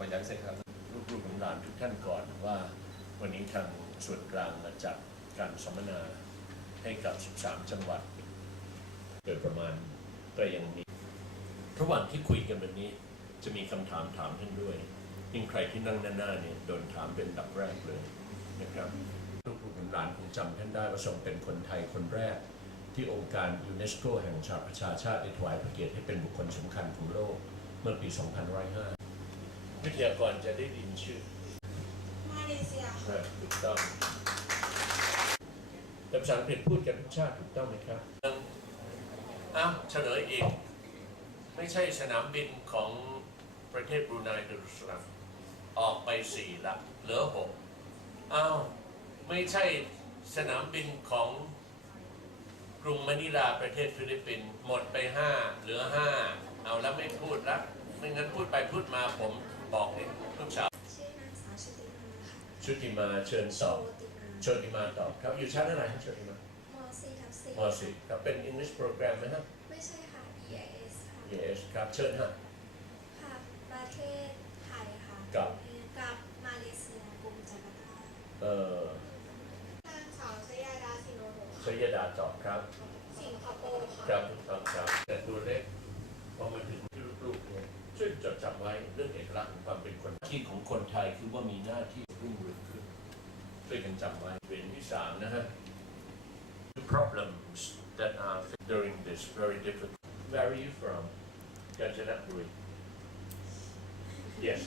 ปัญญาพิเศษครับลูกๆหลานทุกท่านก่อนว่า วันนี้ทางส่วนกลางมาจัดการสัมมนาให้กับ 13 จังหวัดโดยประมาณก็ยังมีระหว่างที่คุยกันวันนี้จะมีคำถามถามท่านด้วยยิ่งใครที่นั่งหน้าเนี่ยโดนถามเป็นดับแรกเลยนะครับลูกๆหลานคงจำท่านได้ว่าทรงเป็นคนไทยคนแรก ที่องค์การยูเนสโกแห่งชาติประชาชาติได้ถวายพระเกียรติให้เป็นบุคคลสำคัญของโลกเมื่อปี2505 วิทยากรจะได้ดินชื่อ มาเลเซียค่ะครับถูกต้องแต่ภาษาอังกฤษพูดกันทุกชาติถูกต้องไหมครับอ้าวเฉลยอีก ไม่ใช่สนามบินของประเทศบรูไนดารุสลามออกไปสี่ละเหลือหกอ้าว ไม่ใช่สนามบินของก รุงมะนิลาประเทศฟิลิปปินส์หมดไปห้าเหลือห้าเอาแล้วไม่พูดละไม่งั้นพูดไปพูดมาผมบอกเลยลูกสาวชื่อนางสาวชุติมาค่ะชุติมาเชิญสอบโชติมาโชติมาตอบครับอยู่ชั้นอะไรครับโชติมามสี่ทับสี่มสี่ครับเป็น English program ไหมครับไม่ใช่ค่ะ EIS ค่ะ Yes ครับเชิญฮะค่ะประเทศไทยค่ะ กับ กับมาเลเซียกรุงจาการ์ตา เอ่อนางสาวชยาดาซิโนโด ช ยดาตอบครับ สิงคโปร์ค่ะ ครับถูกต้องครับแต่ตัวเล็กพอมาถึงที่ลูกๆเนี่ยช่วยจดจำไว้เรื่องเอกลักษณ์ของความเป็นคนที่ของคนไทยคือว่ามีหน้าที่รุ่งเรืองขึ้นช่วยกันจำไว้เรียนที่สามนะฮะ problems that are during this very difficult where are you from กาญจนบุรี yes